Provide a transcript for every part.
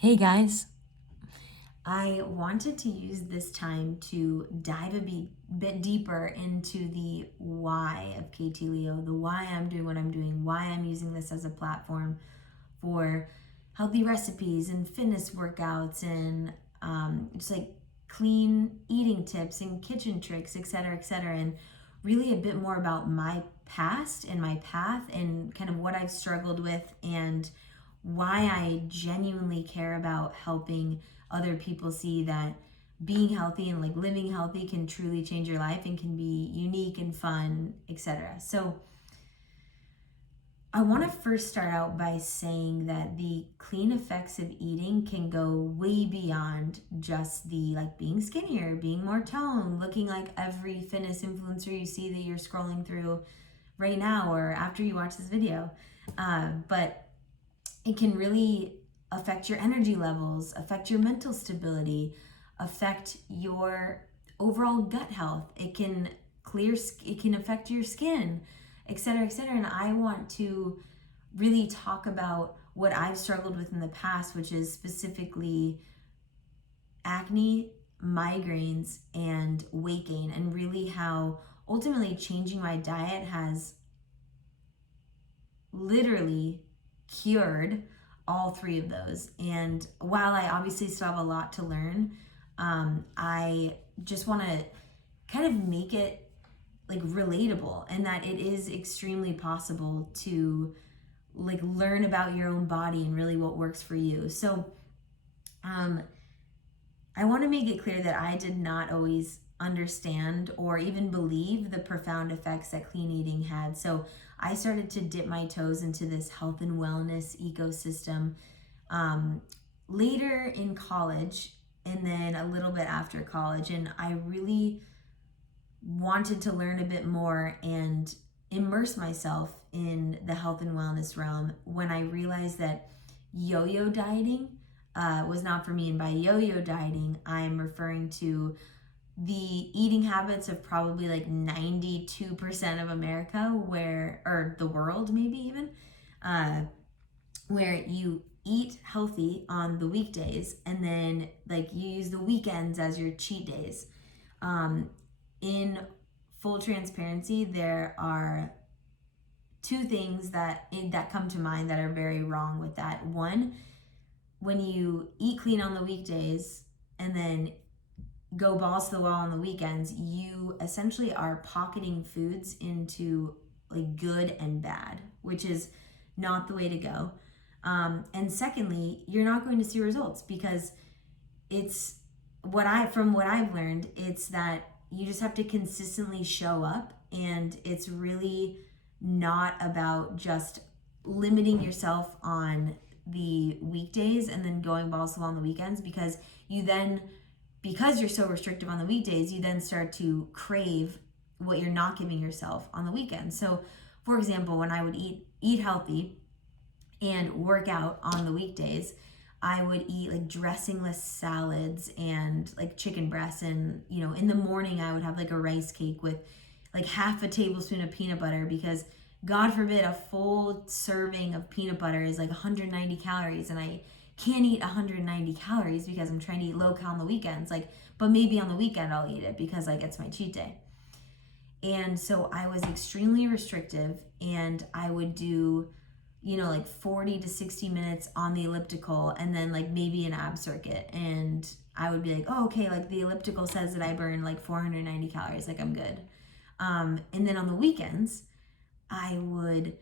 Hey guys, I wanted to use this time to dive a bit deeper into the why of KTLEO, the why I'm doing what I'm doing, why I'm using this as a platform for healthy recipes and fitness workouts and just like clean eating tips and kitchen tricks, etc., and really a bit more about my past and my path and kind of what I've struggled with and why I genuinely care about helping other people see that being healthy and like living healthy can truly change your life and can be unique and fun, etc. So I want to first start out by saying that the clean effects of eating can go way beyond just the like being skinnier, being more toned, looking like every fitness influencer you see that you're scrolling through right now or after you watch this video. But it can really affect your energy levels, affect your mental stability, affect your overall gut health. It can affect your skin, etc., etc. And I want to really talk about what I've struggled with in the past, which is specifically acne, migraines, and weight gain, and really how ultimately changing my diet has literally cured all three of those. And while I obviously still have a lot to learn, I just want to kind of make it like relatable and that it is extremely possible to like learn about your own body and really what works for you. So I want to make it clear that I did not always understand or even believe the profound effects that clean eating had. So I started to dip my toes into this health and wellness ecosystem later in college and then a little bit after college. And I really wanted to learn a bit more and immerse myself in the health and wellness realm when I realized that yo-yo dieting was not for me. And by yo-yo dieting, I'm referring to the eating habits of probably like 92% of America, or the world maybe even, where you eat healthy on the weekdays and then like you use the weekends as your cheat days. In full transparency, there are two things that come to mind that are very wrong with that. One, when you eat clean on the weekdays and then go balls to the wall on the weekends, you essentially are pocketing foods into like good and bad, which is not the way to go. And secondly, you're not going to see results because it's from what I've learned, it's that you just have to consistently show up, and it's really not about just limiting yourself on the weekdays and then going balls to the wall on the weekends, because you're so restrictive on the weekdays, you then start to crave what you're not giving yourself on the weekends. So, for example, when I would eat healthy and work out on the weekdays, I would eat like dressingless salads and like chicken breasts, and in the morning I would have like a rice cake with like half a tablespoon of peanut butter, because God forbid a full serving of peanut butter is like 190 calories, and I can't eat 190 calories because I'm trying to eat low cal on the weekends. But maybe on the weekend I'll eat it because like it's my cheat day. And so I was extremely restrictive, and I would do like 40 to 60 minutes on the elliptical and then like maybe an ab circuit. And I would be like, oh, okay, like the elliptical says that I burn like 490 calories, like I'm good. And then on the weekends, I would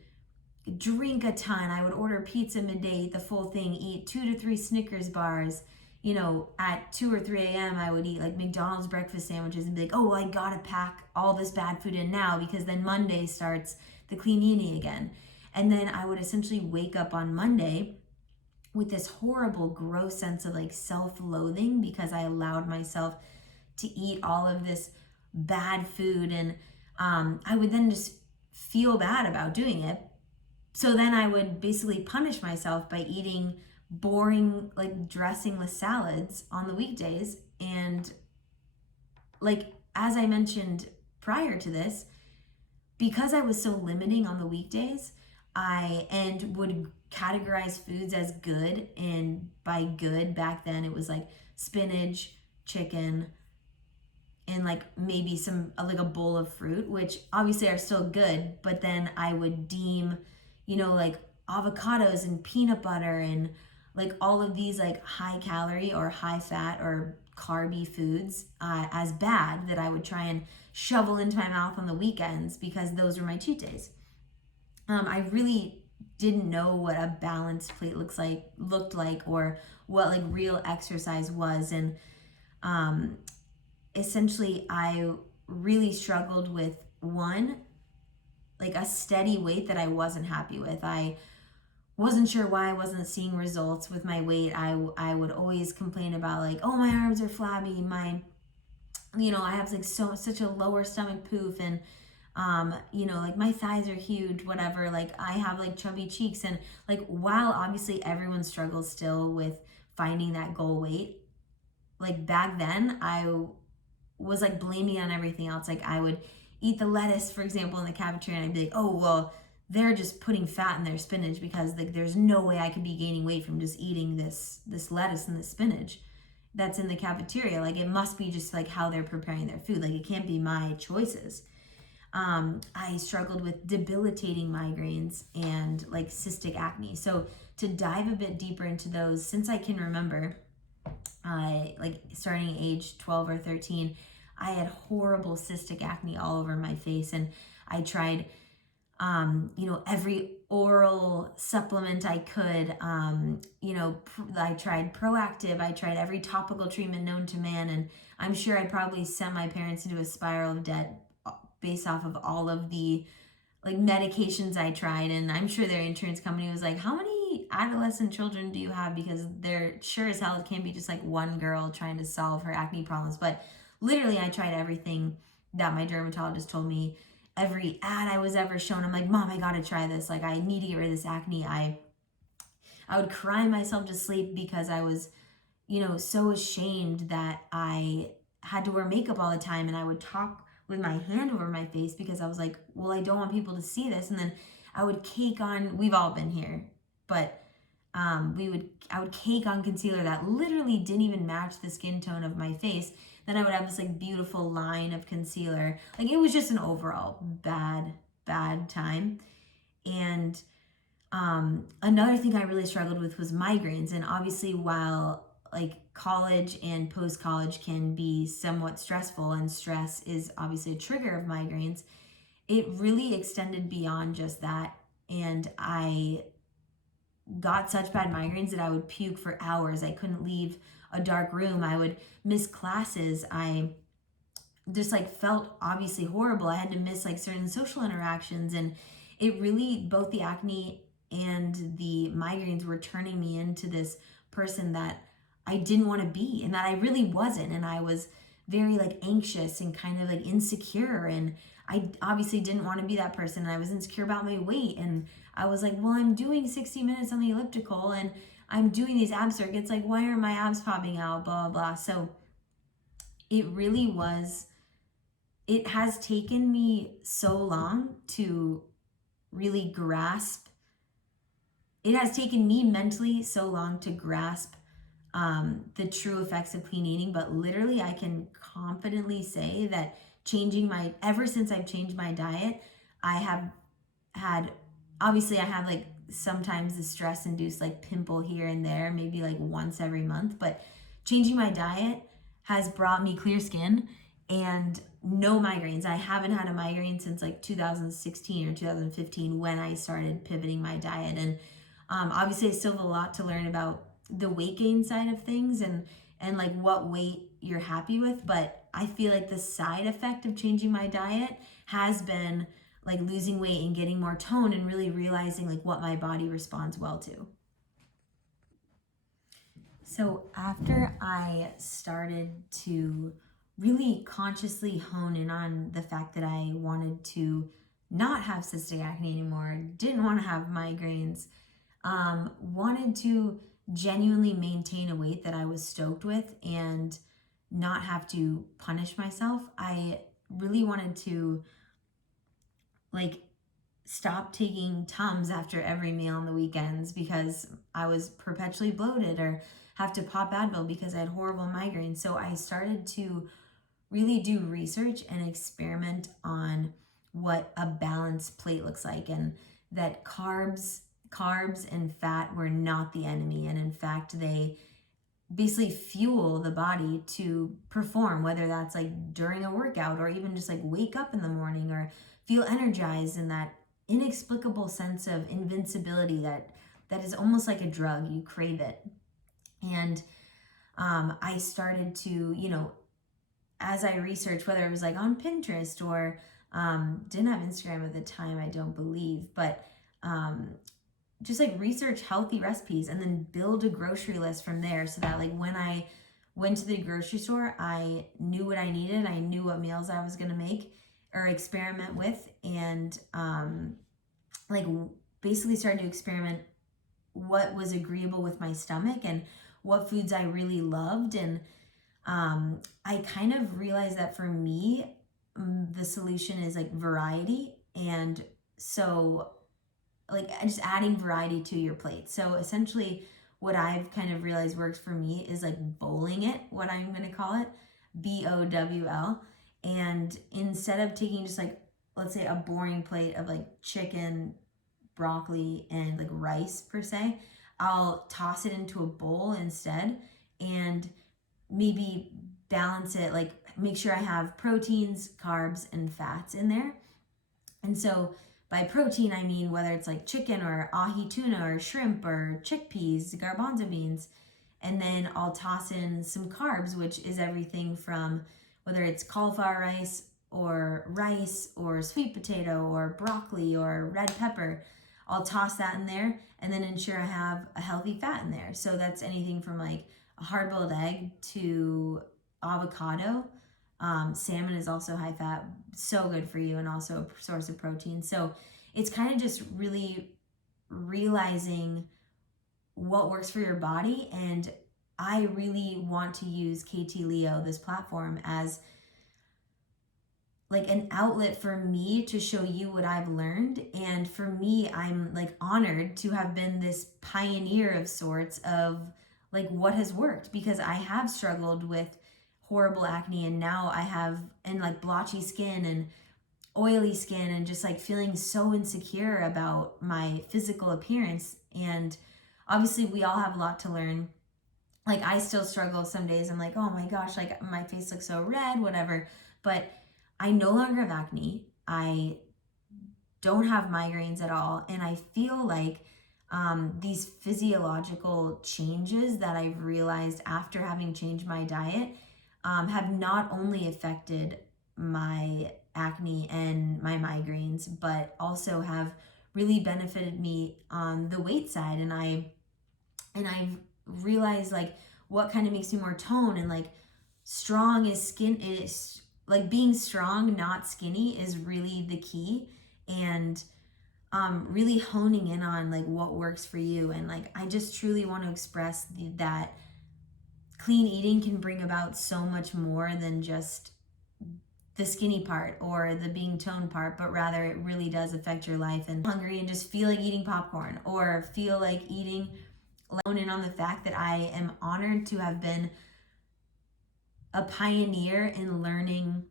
drink a ton. I would order pizza midday, eat the full thing, eat 2 to 3 Snickers bars. At 2 or 3 a.m. I would eat like McDonald's breakfast sandwiches and be like, oh, well, I gotta pack all this bad food in now because then Monday starts the clean eating again. And then I would essentially wake up on Monday with this horrible, gross sense of like self-loathing because I allowed myself to eat all of this bad food. And I would then just feel bad about doing it. So then I would basically punish myself by eating boring, like dressingless salads on the weekdays. And like, as I mentioned prior to this, because I was so limiting on the weekdays, and would categorize foods as good, and by good back then it was like spinach, chicken, and like maybe some like a bowl of fruit, which obviously are still good, but then I would deem, like avocados and peanut butter and like all of these like high calorie or high fat or carby foods as bad, that I would try and shovel into my mouth on the weekends because those were my cheat days. I really didn't know what a balanced plate looked like, or what like real exercise was. And essentially I really struggled with, one, like a steady weight that I wasn't happy with. I wasn't sure why I wasn't seeing results with my weight. I would always complain about like, oh, my arms are flabby, I have like such a lower stomach poof, and like my thighs are huge, whatever. Like I have like chubby cheeks, and like while obviously everyone struggles still with finding that goal weight, like back then I was like blaming on everything else. Like I would eat the lettuce, for example, in the cafeteria, and I'd be like, oh, well, they're just putting fat in their spinach, because like there's no way I could be gaining weight from just eating this lettuce and this spinach that's in the cafeteria. Like it must be just like how they're preparing their food. Like it can't be my choices. I struggled with debilitating migraines and like cystic acne. So to dive a bit deeper into those, since I can remember, like starting age 12 or 13, I had horrible cystic acne all over my face, and I tried every oral supplement I could. I tried Proactive, I tried every topical treatment known to man, and I'm sure I probably sent my parents into a spiral of debt based off of all of the like medications I tried. And I'm sure their insurance company was like, how many adolescent children do you have? Because they're sure as hell it can't be just like one girl trying to solve her acne problems. But literally I tried everything that my dermatologist told me. Every ad I was ever shown, I'm like, Mom, I gotta try this. Like I need to get rid of this acne. I would cry myself to sleep because I was, so ashamed that I had to wear makeup all the time, and I would talk with my hand over my face because I was like, well, I don't want people to see this. And then I would cake on, we've all been here, but I would cake on concealer that literally didn't even match the skin tone of my face. Then I would have this like beautiful line of concealer. Like it was just an overall bad time. And another thing I really struggled with was migraines. And obviously, while like college and post-college can be somewhat stressful, and stress is obviously a trigger of migraines, it really extended beyond just that. And I got such bad migraines that I would puke for hours. I couldn't leave a dark room. I would miss classes. I just like felt obviously horrible. I had to miss like certain social interactions, and it really, both the acne and the migraines were turning me into this person that I didn't want to be, and that I really wasn't. And I was very like anxious and kind of like insecure, and I obviously didn't want to be that person. And I was insecure about my weight, and I was like, well, I'm doing 60 minutes on the elliptical and I'm doing these ab circuits, like why aren't my abs popping out, blah blah blah. So it really was, it has taken me so long to really grasp, it has taken me mentally so long to grasp the true effects of clean eating. But literally I can confidently say that ever since I've changed my diet, I have had, obviously I have like sometimes the stress induced like pimple here and there, maybe like once every month, but changing my diet has brought me clear skin and no migraines. I haven't had a migraine since like 2016 or 2015 when I started pivoting my diet. And obviously I still have a lot to learn about the weight gain side of things and like what weight you're happy with, but I feel like the side effect of changing my diet has been like losing weight and getting more tone and really realizing like what my body responds well to. So after I started to really consciously hone in on the fact that I wanted to not have cystic acne anymore, didn't want to have migraines, wanted to genuinely maintain a weight that I was stoked with and not have to punish myself, I really wanted to like stopped taking Tums after every meal on the weekends because I was perpetually bloated, or have to pop Advil because I had horrible migraines. So I started to really do research and experiment on what a balanced plate looks like, and that carbs and fat were not the enemy, and in fact they basically fuel the body to perform, whether that's like during a workout or even just like wake up in the morning or feel energized, and that inexplicable sense of invincibility that is almost like a drug. You crave it. And I started to, as I researched, whether it was like on Pinterest or didn't have Instagram at the time, I don't believe, but just like research healthy recipes and then build a grocery list from there, so that like when I went to the grocery store, I knew what I needed. I knew what meals I was going to make or experiment with, and like basically started to experiment what was agreeable with my stomach and what foods I really loved. And I kind of realized that for me, the solution is like variety. And so like just adding variety to your plate. So essentially what I've kind of realized works for me is like bowling it, what I'm going to call it, BOWL. And instead of taking just like, let's say a boring plate of like chicken, broccoli, and like rice per se, I'll toss it into a bowl instead and maybe balance it, like make sure I have proteins, carbs, and fats in there. And so by protein, I mean whether it's like chicken or ahi tuna or shrimp or chickpeas, garbanzo beans. And then I'll toss in some carbs, which is everything from whether it's cauliflower rice or sweet potato or broccoli or red pepper. I'll toss that in there and then ensure I have a healthy fat in there. So that's anything from like a hard-boiled egg to avocado. Salmon is also high fat, so good for you, and also a source of protein. So it's kind of just really realizing what works for your body. And I really want to use KTLEO, this platform, as like an outlet for me to show you what I've learned. And for me, I'm like honored to have been this pioneer of sorts of like what has worked, because I have struggled with horrible acne, and now I have, and like blotchy skin and oily skin, and just like feeling so insecure about my physical appearance. And obviously we all have a lot to learn. Like I still struggle some days. I'm like, oh my gosh, like my face looks so red, whatever. But I no longer have acne. I don't have migraines at all. And I feel like these physiological changes that I've realized after having changed my diet have not only affected my acne and my migraines, but also have really benefited me on the weight side. And I've realized like what kind of makes me more toned, and like strong is like being strong, not skinny, is really the key. And really honing in on like what works for you. And like I just truly want to express that clean eating can bring about so much more than just the skinny part or the being toned part, but rather it really does affect your life. And hungry and just feel like eating popcorn, or feel like eating, alone in on the fact that I am honored to have been a pioneer in learning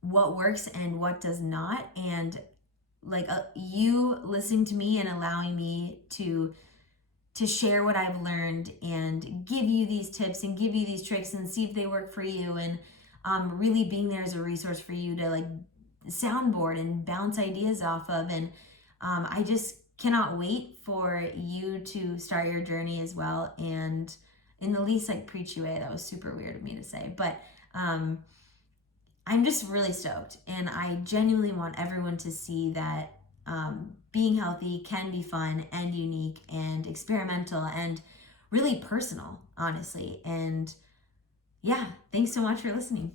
what works and what does not. And like you listening to me and allowing me to share what I've learned and give you these tips and give you these tricks and see if they work for you, and really being there as a resource for you to like soundboard and bounce ideas off of. And I just cannot wait for you to start your journey as well. And in the least like preach you, that was super weird of me to say, but I'm just really stoked, and I genuinely want everyone to see that being healthy can be fun and unique and experimental and really personal, honestly. And yeah, thanks so much for listening.